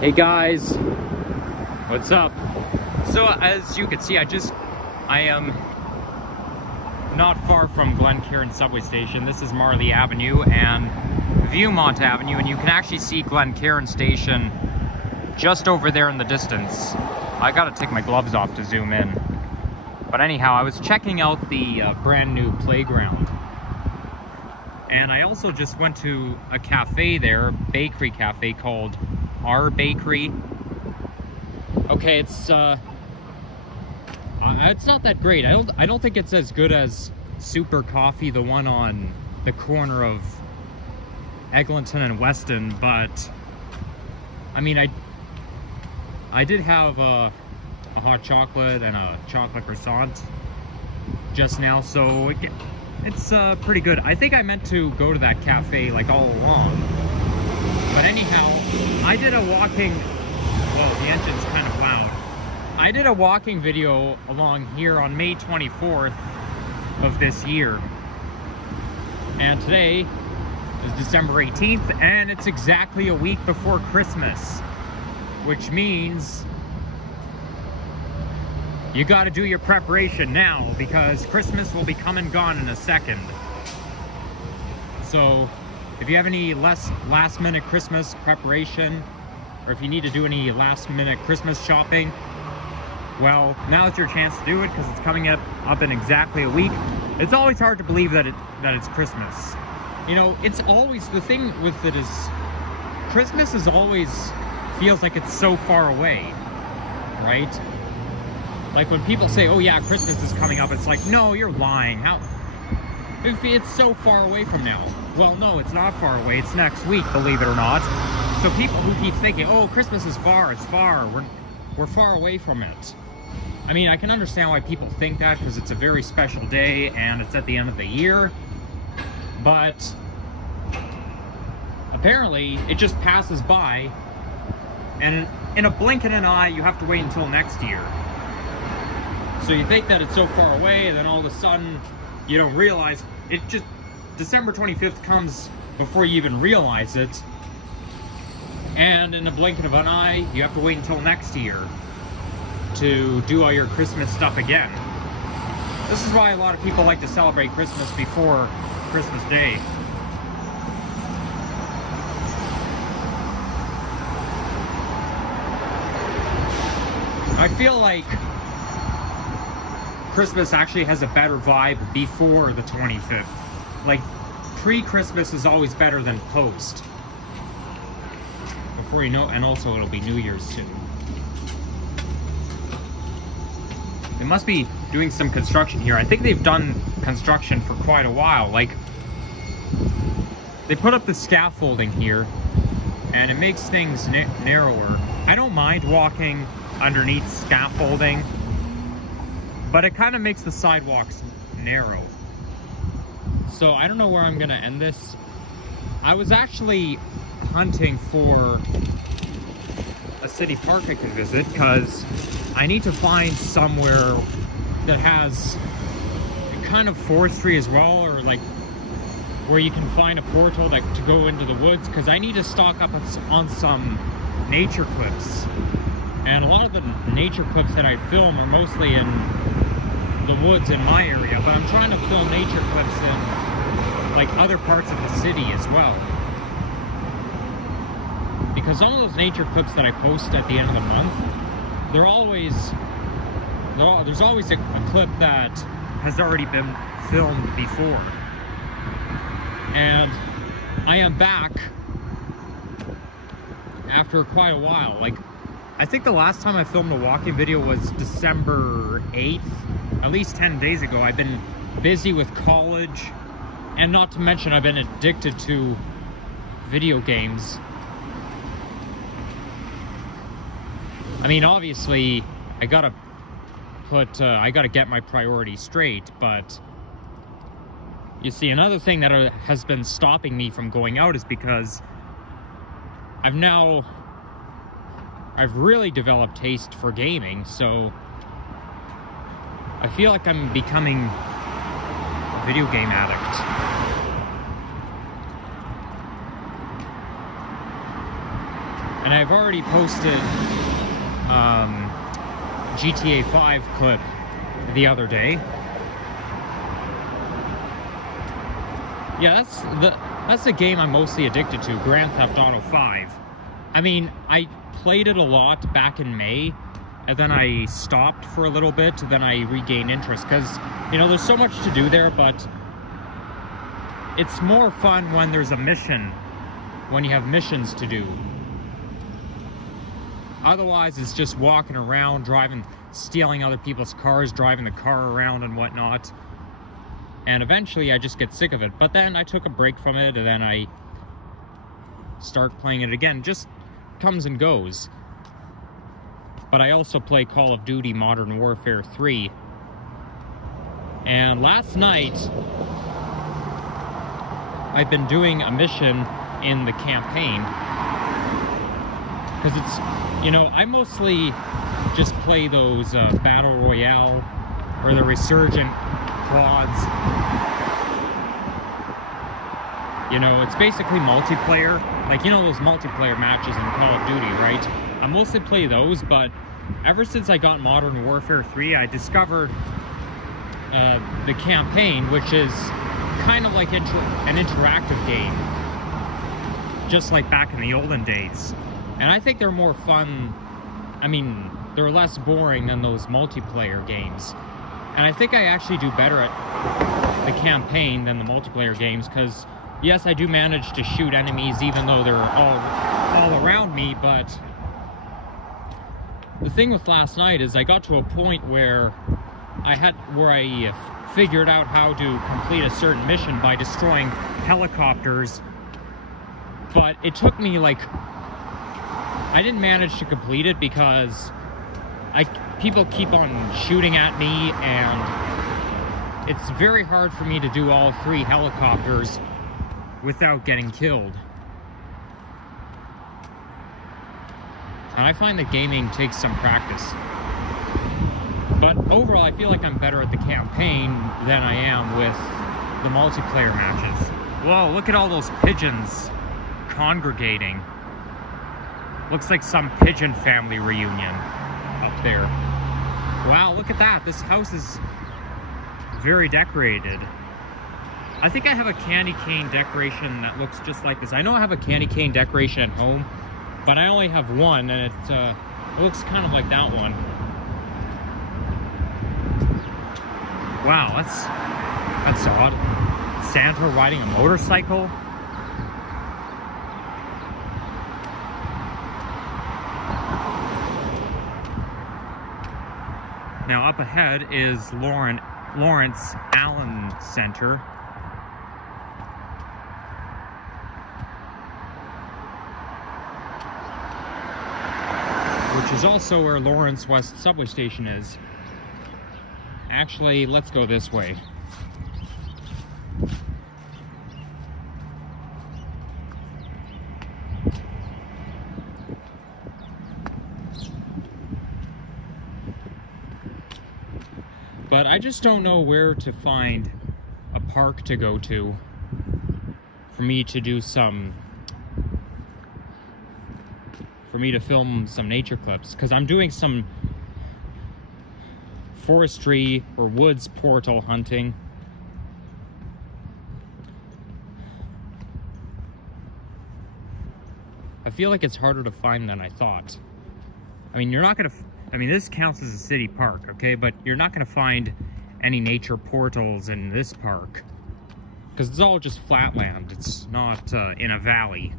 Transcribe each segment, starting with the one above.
Hey guys, what's up? So as you can see, I am not far from Glen subway station. This is Wenderly Avenue and Viewmont Avenue, and you can actually see Glen station just over there in the distance. I gotta take my gloves off to zoom in. But anyhow, I was checking out the brand new playground. And I also just went to a cafe there, bakery cafe called Our Bakery. Okay, it's not that great. I don't think it's as good as Super Coffee, the one on the corner of Eglinton and Weston, but I mean, I did have a hot chocolate and a chocolate croissant just now, so it's pretty good. I think I meant to go to that cafe like all along, but anyhow, I did a walking, well, the engine's kind of loud. I did a walking video along here on May 24th of this year, and today is December 18th, and it's exactly a week before Christmas, which means you got to do your preparation now, because Christmas will be come and gone in a second. So if you have any last minute Christmas preparation, or if you need to do any last minute Christmas shopping, well, now's your chance to do it, because it's coming up in exactly a week. It's always hard to believe that it's Christmas. You know, it's always, the thing with it is, Christmas is always feels like it's so far away, right? Like when people say, oh yeah, Christmas is coming up, it's like, no, you're lying. How? If it's so far away from now. Well, no, it's not far away. It's next week, believe it or not. So people who keep thinking, oh, Christmas is far, it's far, we're far away from it. I mean, I can understand why people think that, because it's a very special day and it's at the end of the year. But apparently, it just passes by, and in a blink of an eye, you have to wait until next year. So you think that it's so far away, and then all of a sudden, you don't realize, it just, December 25th comes before you even realize it, and in a blink of an eye, you have to wait until next year to do all your Christmas stuff again. This is why a lot of people like to celebrate Christmas before Christmas Day. I feel like Christmas actually has a better vibe before the 25th. Like, pre-Christmas is always better than post. Before you know, and also it'll be New Year's soon. They must be doing some construction here. I think they've done construction for quite a while. Like, they put up the scaffolding here, and it makes things narrower. I don't mind walking underneath scaffolding, but it kind of makes the sidewalks narrow. So I don't know where I'm gonna end this. I was actually hunting for a city park I could visit, because I need to find somewhere that has kind of forestry as well, or like where you can find a portal that to go into the woods, because I need to stock up on some nature clips. And a lot of the nature clips that I film are mostly in the woods in my area, but I'm trying to film nature clips in like other parts of the city as well. Because some of those nature clips that I post at the end of the month, there's always a clip that has already been filmed before. And I am back after quite a while. Like, I think the last time I filmed a walking video was December 8th, at least 10 days ago. I've been busy with college, and not to mention I've been addicted to video games. I mean, obviously, I gotta get my priorities straight, but you see, another thing that has been stopping me from going out is because I've really developed taste for gaming, so I feel like I'm becoming a video game addict. And I've already posted GTA 5 clip the other day. Yeah, that's the game I'm mostly addicted to, Grand Theft Auto 5. I mean, I played it a lot back in May, and then I stopped for a little bit, then I regained interest, because, you know, there's so much to do there, but it's more fun when there's a mission, when you have missions to do. Otherwise, it's just walking around, driving, stealing other people's cars, driving the car around and whatnot. And eventually, I just get sick of it. But then I took a break from it, and then I start playing it again. Just comes and goes. But I also play Call of Duty Modern Warfare 3. And last night, I've been doing a mission in the campaign. Because it's, you know, I mostly just play those Battle Royale or the Resurgent quads. You know, it's basically multiplayer. Like, you know those multiplayer matches in Call of Duty, right? I mostly play those, but ever since I got Modern Warfare 3, I discovered the campaign, which is kind of like an interactive game. Just like back in the olden days. And I think they're more fun. I mean, they're less boring than those multiplayer games. And I think I actually do better at the campaign than the multiplayer games, because yes, I do manage to shoot enemies even though they're all around me, but the thing with last night is I got to a point where I figured out how to complete a certain mission by destroying helicopters, but it took me like, I didn't manage to complete it because people keep on shooting at me, and it's very hard for me to do all 3 helicopters without getting killed. And I find that gaming takes some practice. But overall, I feel like I'm better at the campaign than I am with the multiplayer matches. Whoa, look at all those pigeons congregating. Looks like some pigeon family reunion up there. Wow, look at that. This house is very decorated. I think I have a candy cane decoration that looks just like this. I know I have a candy cane decoration at home, but I only have one, and it looks kind of like that one. Wow, that's odd. Santa riding a motorcycle? Now up ahead is Lawrence Allen Center. Which is also where Lawrence West subway station is. Actually, let's go this way. But I just don't know where to find a park to go to for me to do for me to film some nature clips, because I'm doing some forestry or woods portal hunting. I feel like it's harder to find than I thought. I mean, this counts as a city park, okay? But you're not gonna find any nature portals in this park, because it's all just flatland. It's not in a valley.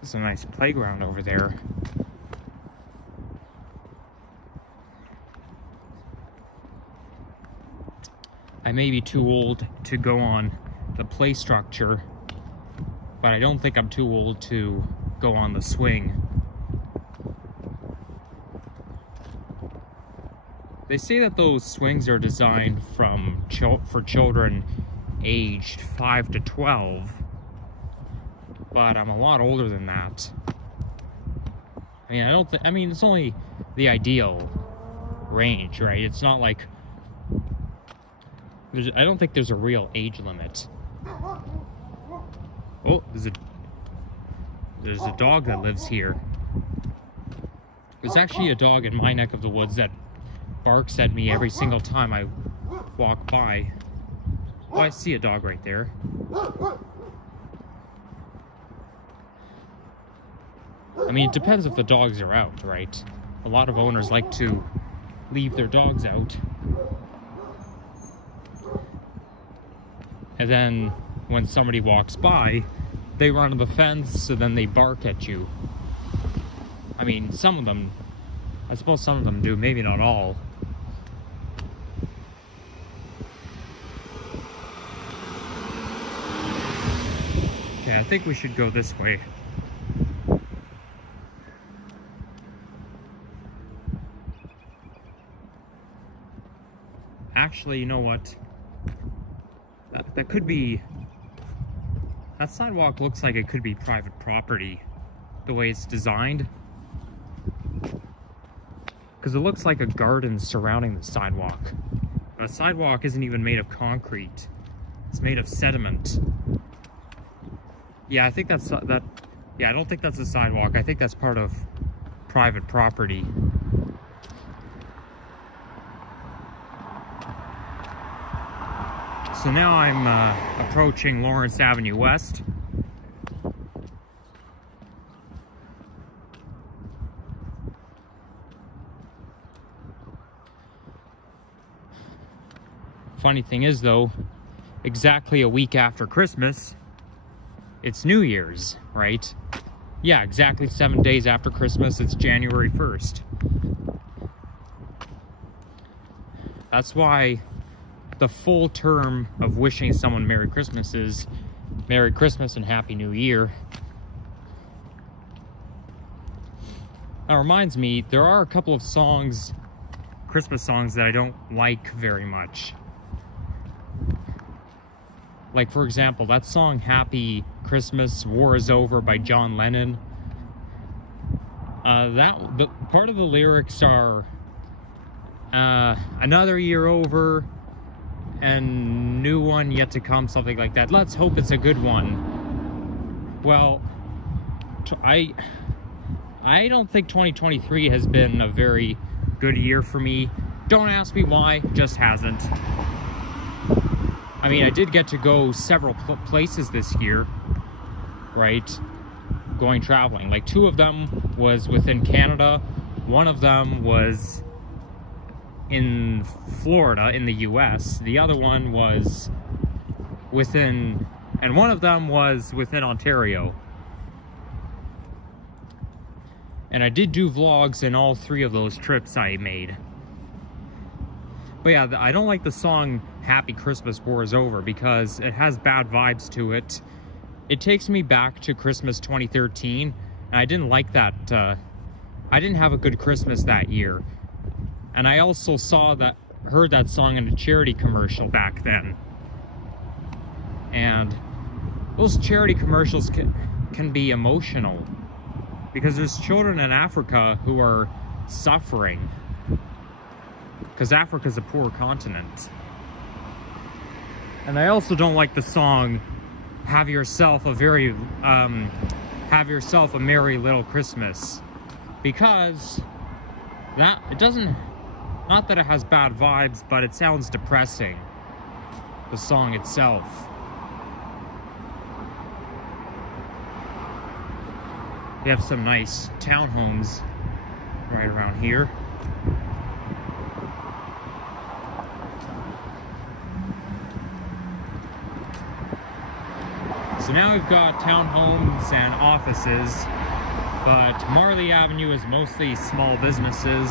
There's a nice playground over there. I may be too old to go on the play structure, but I don't think I'm too old to go on the swing. They say that those swings are designed for children aged 5 to 12, but I'm a lot older than that. I mean, I mean, it's only the ideal range, right? It's not like I don't think there's a real age limit. Oh, there's a dog that lives here. There's actually a dog in my neck of the woods that barks at me every single time I walk by. Oh, I see a dog right there. I mean, it depends if the dogs are out, right? A lot of owners like to leave their dogs out. And then when somebody walks by, they run to the fence, so then they bark at you. I mean, some of them, I suppose some of them do, maybe not all. Okay, I think we should go this way. Actually, you know what? That could be... That sidewalk looks like it could be private property, the way it's designed. Because it looks like a garden surrounding the sidewalk. The sidewalk isn't even made of concrete. It's made of sediment. Yeah, I think that's... Yeah, I don't think that's a sidewalk. I think that's part of private property. So now I'm approaching Lawrence Avenue West. Funny thing is though, exactly a week after Christmas, it's New Year's, right? Yeah, exactly 7 days after Christmas, it's January 1st. That's why the full term of wishing someone Merry Christmas is Merry Christmas and Happy New Year. That reminds me, there are a couple of songs, Christmas songs, that I don't like very much. Like, for example, that song Happy Christmas, War is Over by John Lennon. Part of the lyrics are another year over and new one yet to come, something like that. Let's hope it's a good one. Well, I don't think 2023 has been a very good year for me. Don't ask me why, just hasn't. I mean, I did get to go several places this year, right? Going traveling. Like, 2 of them was within Canada. 1 of them was in Florida, in the US. The other one was within, and 1 of them was within Ontario. And I did do vlogs in all 3 of those trips I made. But yeah, I don't like the song Happy Christmas, War is Over because it has bad vibes to it. It takes me back to Christmas 2013, and I didn't like that. I didn't have a good Christmas that year. And I also heard that song in a charity commercial back then. And those charity commercials can be emotional because there's children in Africa who are suffering. Because Africa's a poor continent. And I also don't like the song Have Yourself a Merry Little Christmas. Because it doesn't, not that it has bad vibes, but it sounds depressing, the song itself. We have some nice townhomes right around here. So now we've got townhomes and offices, but Marley Avenue is mostly small businesses.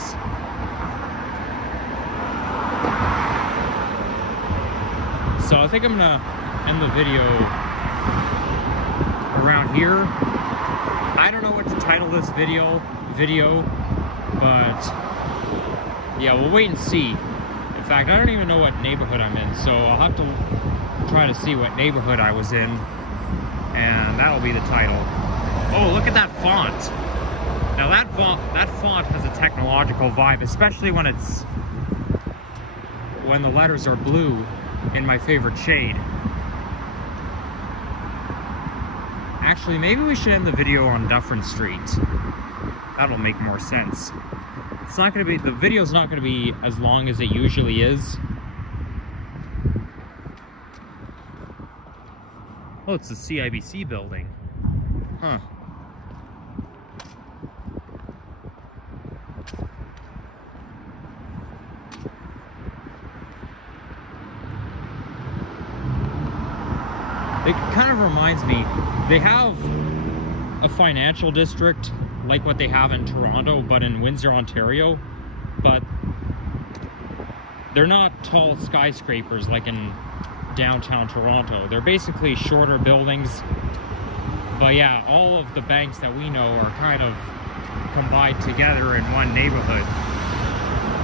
So I think I'm gonna end the video around here. I don't know what to title this video, but Yeah, we'll wait and see. In fact, I don't even know what neighborhood I'm in, so I'll have to try to see what neighborhood I was in, and that'll be the title. Oh, look at that font. Now that font has a technological vibe, especially when the letters are blue in my favorite shade. Actually, maybe we should end the video on Dufferin Street. That'll make more sense. It's not gonna be, the video's not gonna be as long as it usually is. Oh, it's the CIBC building. Huh. It kind of reminds me, they have a financial district like what they have in Toronto, but in Windsor, Ontario. But they're not tall skyscrapers like in downtown Toronto. They're basically shorter buildings. But yeah, all of the banks that we know are kind of combined together in one neighborhood,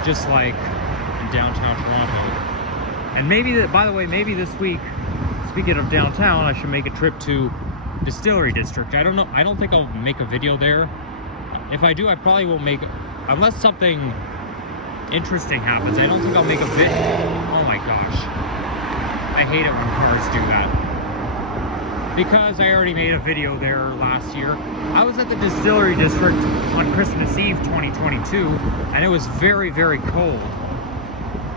just like in downtown Toronto. And maybe, by the way, maybe this week, speaking of downtown, I should make a trip to Distillery District. I don't know, I don't think I'll make a video there. If I do, I probably won't make, unless something interesting happens, I don't think I'll make a video. Oh my gosh. I hate it when cars do that. Because I already made a video there last year. I was at the Distillery District on Christmas Eve 2022, and it was very, very cold.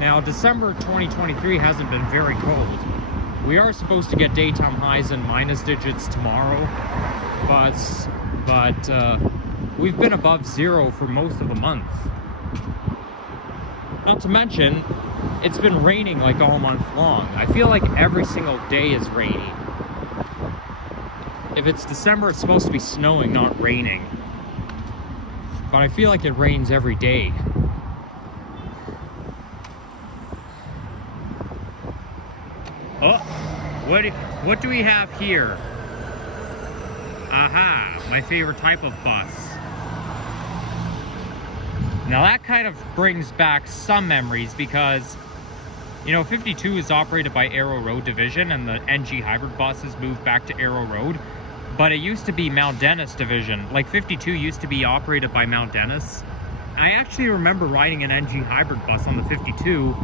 Now, December 2023 hasn't been very cold. We are supposed to get daytime highs in minus digits tomorrow, but we've been above zero for most of the month. Not to mention, it's been raining like all month long. I feel like every single day is rainy. If it's December, it's supposed to be snowing, not raining. But I feel like it rains every day. Oh, what do we have here? Aha, my favorite type of bus. Now that kind of brings back some memories because, you know, 52 is operated by Arrow Road Division and the NG hybrid buses moved back to Arrow Road. But it used to be Mount Dennis Division. Like 52 used to be operated by Mount Dennis. I actually remember riding an NG hybrid bus on the 52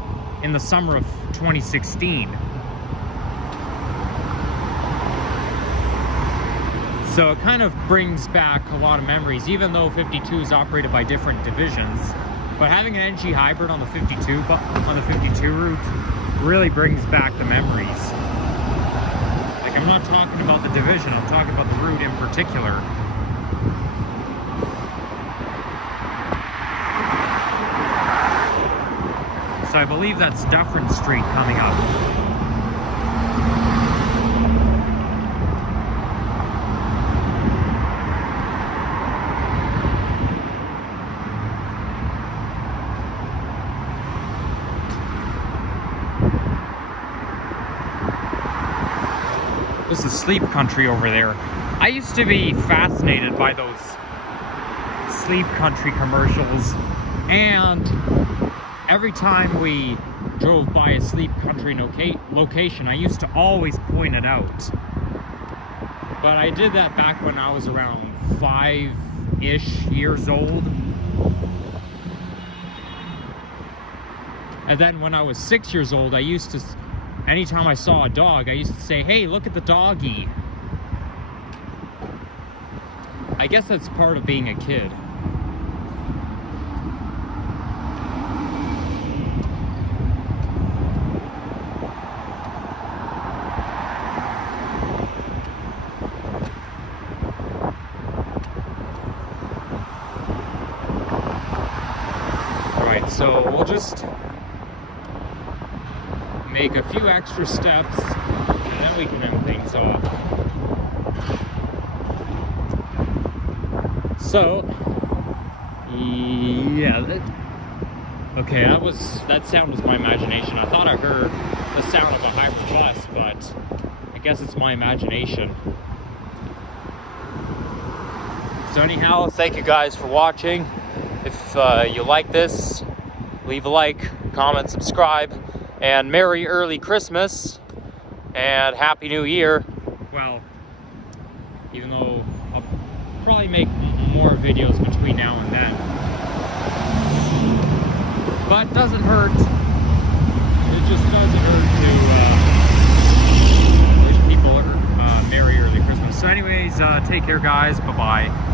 in the summer of 2016. So it kind of brings back a lot of memories, even though 52 is operated by different divisions. But having an NG hybrid on the 52 route really brings back the memories. Like, I'm not talking about the division, I'm talking about the route in particular. So I believe that's Dufferin Street coming up. This is sleep country over there. I used to be fascinated by those sleep country commercials, and every time we drove by a sleep country location, I used to always point it out. But I did that back when I was around 5-ish years old. And then when I was 6 years old, I used to, anytime I saw a dog, I used to say, "Hey, look at the doggy." I guess that's part of being a kid. Alright, so we'll just make a few extra steps and then we can end things off. So, yeah, okay, that sound was my imagination. I thought I heard the sound of a hybrid bus, but I guess it's my imagination. So anyhow, thank you guys for watching. If you like this, leave a like, comment, subscribe, and Merry Early Christmas and Happy New Year. Well, even though I'll probably make more videos between now and then. But it doesn't hurt. It just doesn't hurt to wish people a Merry Early Christmas. So anyways, take care guys. Bye-bye.